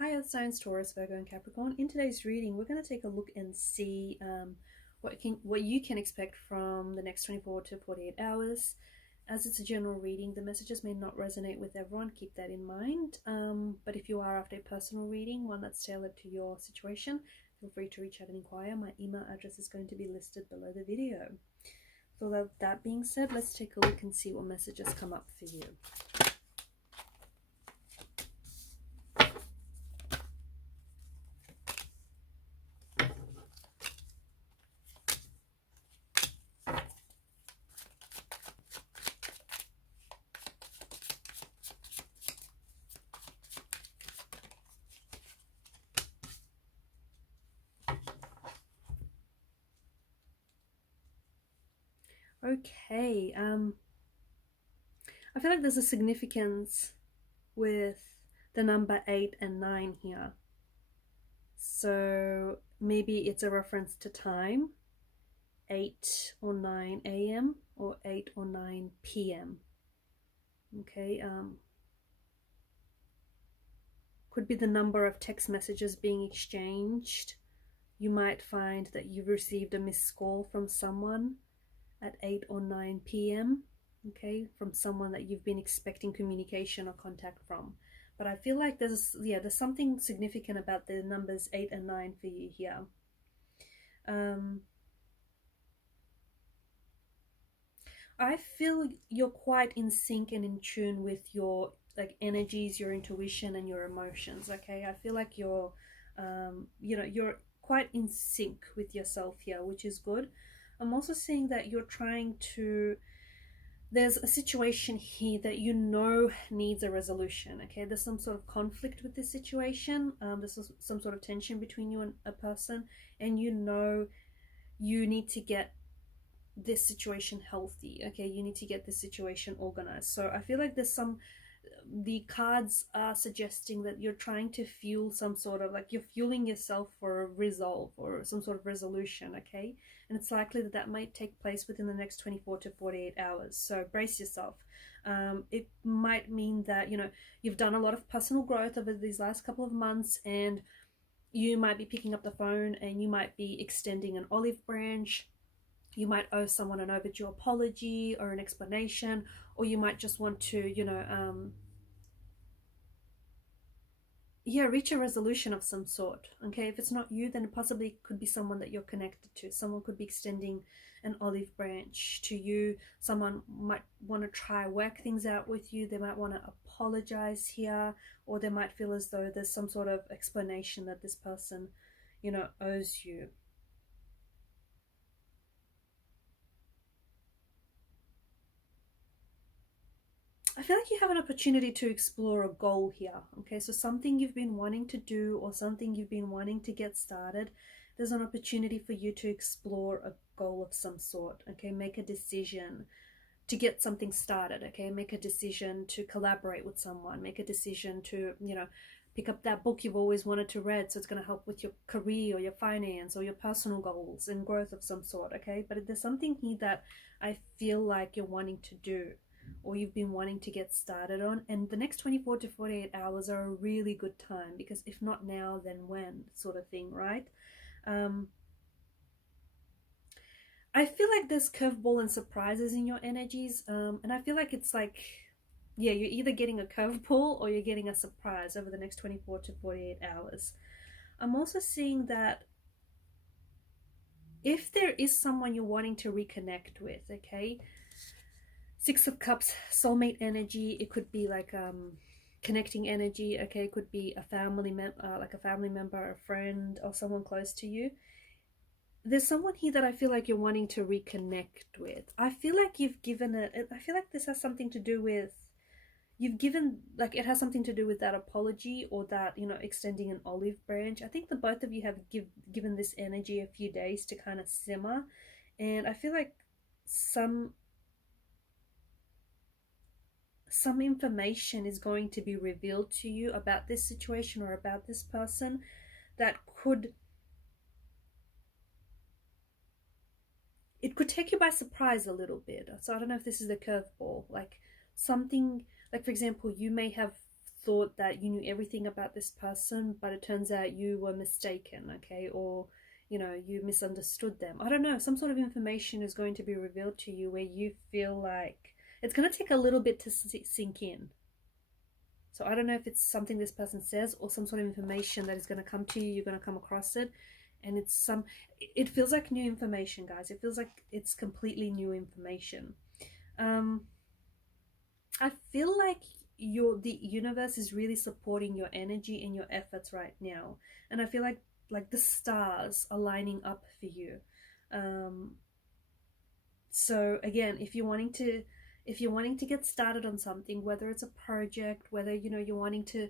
Hi Earth Signs, Taurus, Virgo and Capricorn. In today's reading, we're going to take a look and see what you can expect from the next 24 to 48 hours. As it's a general reading, the messages may not resonate with everyone. Keep that in mind. But if you are after a personal reading, one that's tailored to your situation, feel free to reach out and inquire. My email address is going to be listed below the video. So that being said, let's take a look and see what messages come up for you. Okay, I feel like there's a significance with the number 8 and 9 here. So maybe it's a reference to time, 8 or 9 a.m. or 8 or 9 p.m. Okay, could be the number of text messages being exchanged. You might find that you've received a missed call from someone at 8 or 9 p.m. Okay, from someone that you've been expecting communication or contact from. But I feel like there's something significant about the numbers 8 and 9 for you here. I feel you're quite in sync and in tune with your energies, your intuition and your emotions. Okay, I feel like you're you're quite in sync with yourself here, which is good. I'm also seeing that you're trying to, there's a situation here that you know needs a resolution. Okay, there's some sort of conflict with this situation. There's some sort of tension between you and a person, and you know you need to get this situation healthy. Okay, you need to get this situation organized. So I feel like the cards are suggesting that you're trying to fuel some sort of, you're fueling yourself for a resolve or some sort of resolution. Okay, and it's likely that that might take place within the next 24 to 48 hours. So brace yourself. It might mean that you've done a lot of personal growth over these last couple of months, and you might be picking up the phone and you might be extending an olive branch. You might owe someone an overdue apology or an explanation, or you might just want to reach a resolution of some sort. Okay, if it's not you, then it possibly could be someone that you're connected to. Someone could be extending an olive branch to you. Someone might want to try work things out with you. They might want to apologize here, or they might feel as though there's some sort of explanation that this person owes you. I feel like you have an opportunity to explore a goal here. Okay, so something you've been wanting to do or something you've been wanting to get started, there's an opportunity for you to explore a goal of some sort. Okay, make a decision to get something started. Okay, make a decision to collaborate with someone, make a decision to pick up that book you've always wanted to read, so it's going to help with your career or your finance or your personal goals and growth of some sort. Okay, but there's something here that I feel like you're wanting to do or you've been wanting to get started on, and the next 24 to 48 hours are a really good time, because if not now, then when, sort of thing, right? I feel like there's curveball and surprises in your energies, and I feel like it's like, yeah, you're either getting a curveball or you're getting a surprise over the next 24 to 48 hours. I'm also seeing that if there is someone you're wanting to reconnect with, okay, Six of Cups, soulmate energy. It could be like connecting energy. Okay, it could be a family member, a friend, or someone close to you. There's someone here that I feel like you're wanting to reconnect with. I feel like you've given it. I feel like this has something to do with it has something to do with that apology or that extending an olive branch. I think the both of you have given this energy a few days to kind of simmer, and I feel like some information is going to be revealed to you about this situation or about this person that could take you by surprise a little bit. So I don't know if this is the curveball, like something, like for example, you may have thought that you knew everything about this person, but it turns out you were mistaken, okay? Or, you know, you misunderstood them. I don't know, some sort of information is going to be revealed to you where you feel like it's going to take a little bit to sink in. So I don't know if it's something this person says or some sort of information that is going to come to you, you're going to come across it, and it feels like new information, guys. It feels like it's completely new information. I feel like the universe is really supporting your energy and your efforts right now, and I feel like the stars are lining up for you. So again, if you're wanting to get started on something, whether it's a project, whether you're wanting to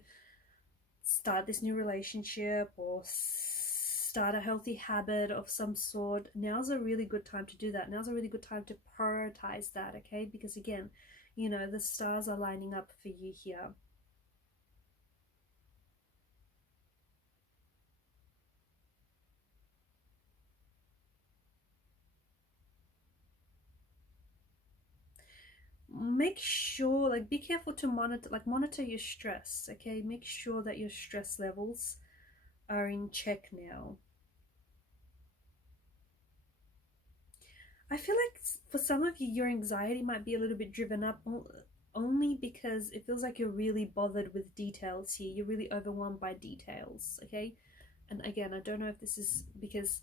start this new relationship or start a healthy habit of some sort, now's a really good time to do that. Now's a really good time to prioritize that, okay? Because again, the stars are lining up for you here. Make sure, like, be careful to monitor your stress, okay? Make sure that your stress levels are in check now. I feel like for some of you, your anxiety might be a little bit driven up only because it feels like you're really bothered with details here. You're really overwhelmed by details, okay? And again, I don't know if this is because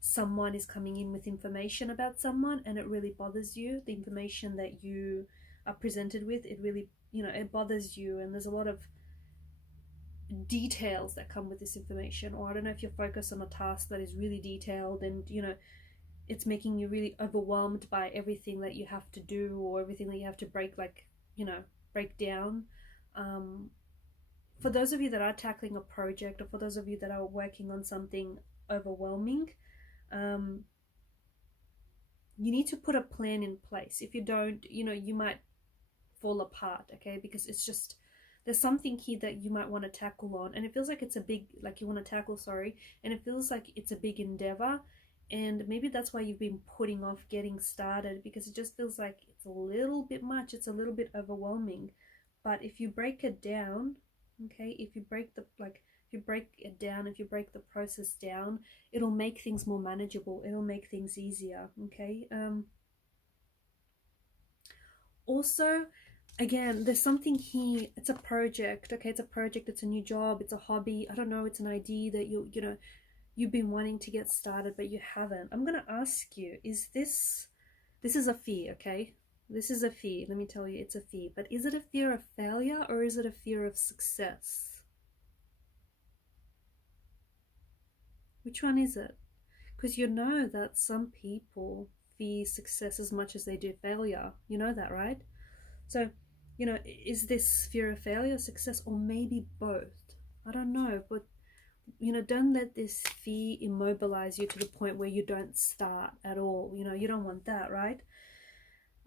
someone is coming in with information about someone and it really bothers you. The information that you are presented with, it really, it bothers you, and there's a lot of details that come with this information. Or I don't know if you're focused on a task that is really detailed and, it's making you really overwhelmed by everything that you have to do or everything that you have to break down. For those of you that are tackling a project, or for those of you that are working on something overwhelming, you need to put a plan in place. If you don't, you might fall apart, okay? Because it's just, there's something here that you might want to tackle on, and it feels like it's a big, like you want to tackle, sorry, and it feels like it's a big endeavor. And maybe that's why you've been putting off getting started, because it just feels like it's a little bit much, it's a little bit overwhelming. But if you break it down, okay, if you break the process down, it'll make things more manageable, it'll make things easier, okay? Also, again, there's something here, it's a project, okay? It's a project, it's a new job, it's a hobby, I don't know, it's an idea that you've been wanting to get started, but you haven't. I'm going to ask you, this is a fear, okay? This is a fear. Let me tell you, it's a fear. But is it a fear of failure or is it a fear of success? Which one is it? Because you know that some people fear success as much as they do failure. You know that, right? So, is this fear of failure, success, or maybe both? I don't know, but don't let this fear immobilize you to the point where you don't start at all. You don't want that, right?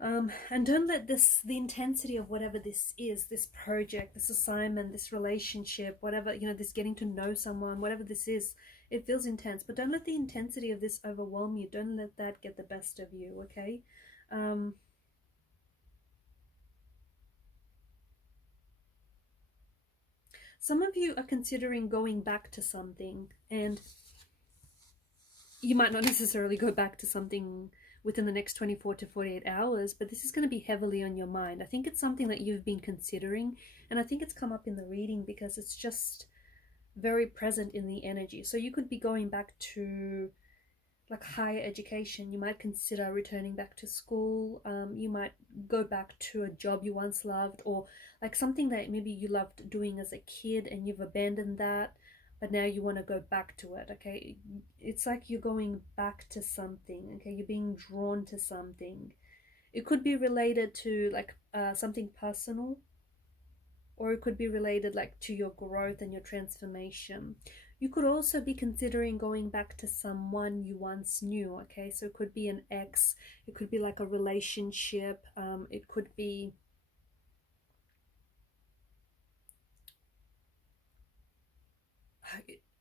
And don't let the intensity of whatever this is, this project, this assignment, this relationship, whatever, this getting to know someone, whatever this is, it feels intense, but don't let the intensity of this overwhelm you. Don't let that get the best of you, okay? Some of you are considering going back to something, and you might not necessarily go back to something within the next 24 to 48 hours, but this is going to be heavily on your mind. I think it's something that you've been considering, and I think it's come up in the reading because it's just very present in the energy. So you could be going back to like higher education. You might consider returning back to school. You might go back to a job you once loved, or like something that maybe you loved doing as a kid and you've abandoned that, but now you want to go back to it, okay? It's like you're going back to something, okay? You're being drawn to something. It could be related to like something personal, or it could be related like to your growth and your transformation. You could also be considering going back to someone you once knew, okay? So it could be an ex, it could be like a relationship, it could be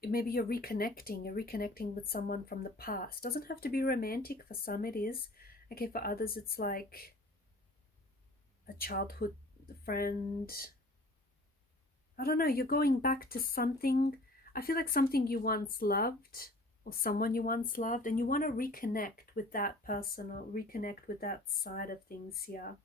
maybe you're reconnecting with someone from the past. Doesn't have to be romantic. For some it is, okay? For others it's like a childhood friend, I don't know, you're going back to something. I feel like something you once loved, or someone you once loved, and you want to reconnect with that person or reconnect with that side of things here.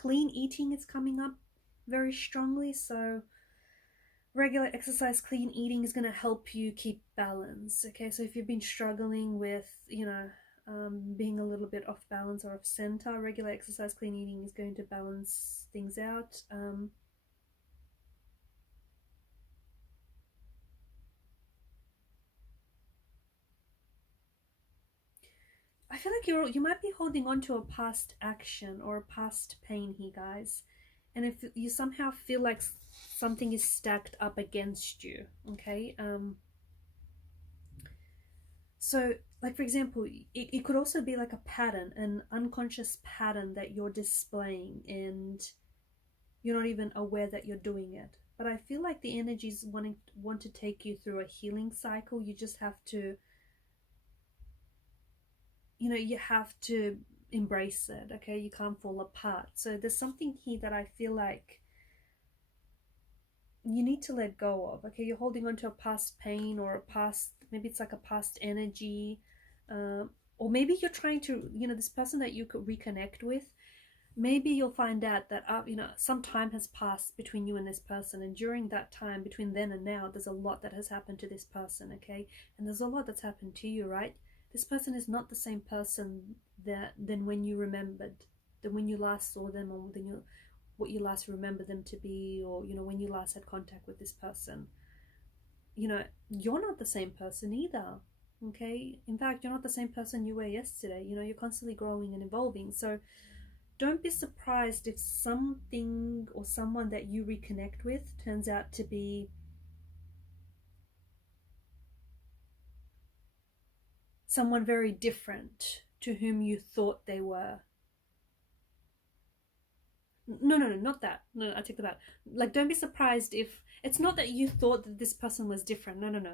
Clean eating is coming up very strongly, so regular exercise, clean eating is going to help you keep balance. Okay, so if you've been struggling with, being a little bit off balance or off center, regular exercise, clean eating is going to balance things out. I feel like you might be holding on to a past action or a past pain here, guys. And if you somehow feel like something is stacked up against you, okay? So, like for example, it could also be like a pattern, an unconscious pattern that you're displaying, and you're not even aware that you're doing it. But I feel like the energies want to take you through a healing cycle. You just have to, you have to embrace it. Okay, you can't fall apart. So there's something here that I feel like you need to let go of. Okay, you're holding on to a past pain or a past, maybe it's like a past energy, or maybe you're trying to, this person that you could reconnect with, maybe you'll find out that some time has passed between you and this person, and during that time between then and now there's a lot that has happened to this person. Okay, and there's a lot that's happened to you, right? This person is not the same person than when you remembered, than when you last saw them, or than what you last remember them to be, or when you last had contact with this person. You're not the same person either. Okay, in fact, you're not the same person you were yesterday. You're constantly growing and evolving. So don't be surprised if something or someone that you reconnect with turns out to be someone very different to whom you thought they were. No, no, no, not that. No, I take that back. Like, don't be surprised if it's not that you thought that this person was different. No, no, no.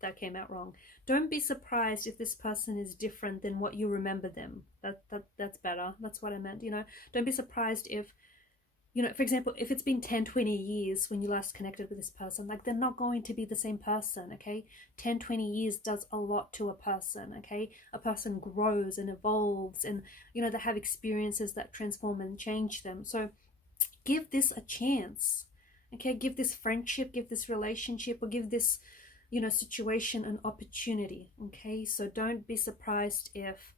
That came out wrong. Don't be surprised if this person is different than what you remember them. That's better. That's what I meant. Don't be surprised if, for example, if it's been 10, 20 years when you last connected with this person, like, they're not going to be the same person. Okay, 10, 20 years does a lot to a person. Okay, a person grows and evolves, and they have experiences that transform and change them. So give this a chance. Okay, give this friendship, give this relationship, or give this situation an opportunity. Okay, so don't be surprised if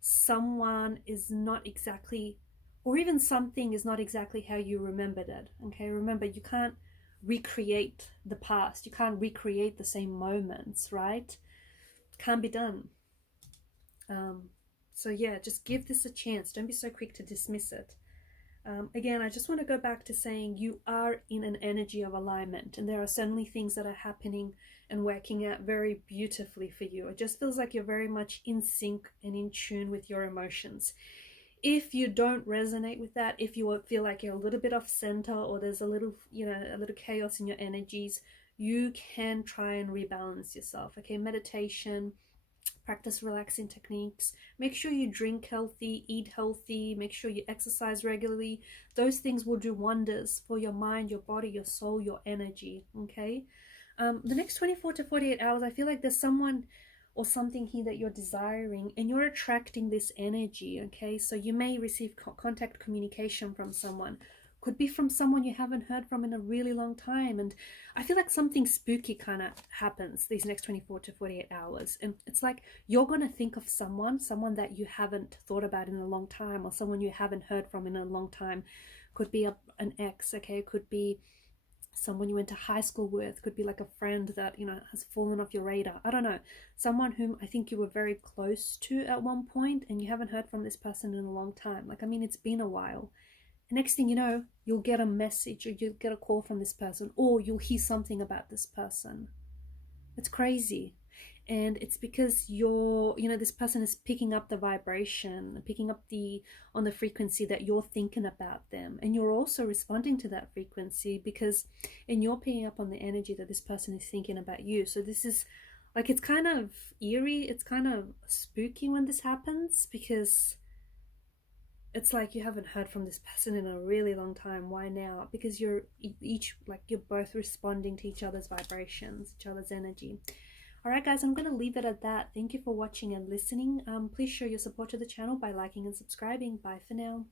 someone is not exactly, or even something is not exactly how you remembered it. Okay, remember, you can't recreate the past, you can't recreate the same moments, right? It can't be done. So yeah, just give this a chance. Don't be so quick to dismiss it. Again, I just want to go back to saying you are in an energy of alignment, and there are certainly things that are happening and working out very beautifully for you. It just feels like you're very much in sync and in tune with your emotions. If you don't resonate with that, if you feel like you're a little bit off center, or there's a little chaos in your energies, you can try and rebalance yourself. Okay, meditation, practice relaxing techniques, make sure you drink healthy, eat healthy, make sure you exercise regularly. Those things will do wonders for your mind, your body, your soul, your energy. Okay, the next 24 to 48 hours, I feel like there's someone or something here that you're desiring, and you're attracting this energy. Okay, so you may receive contact communication from someone. Could be from someone you haven't heard from in a really long time. And I feel like something spooky kind of happens these next 24 to 48 hours. And it's like you're going to think of someone that you haven't thought about in a long time, or someone you haven't heard from in a long time. Could be an ex, okay? Could be someone you went to high school with, could be like a friend that has fallen off your radar. I don't know, someone whom I think you were very close to at one point, and you haven't heard from this person in a long time. Like, I mean, it's been a while. And next thing you know, you'll get a message, or you'll get a call from this person, or you'll hear something about this person. It's crazy. And it's because you're, you know, this person is picking up the vibration, picking up the on the frequency that you're thinking about them, and you're also responding to that frequency, because and you're picking up on the energy that this person is thinking about you. So this is like, it's kind of eerie, it's kind of spooky when this happens, because it's like you haven't heard from this person in a really long time. Why now? Because you're each, like, you're both responding to each other's vibrations, each other's energy. All right, guys, I'm going to leave it at that. Thank you for watching and listening. Please show your support to the channel by liking and subscribing. Bye for now.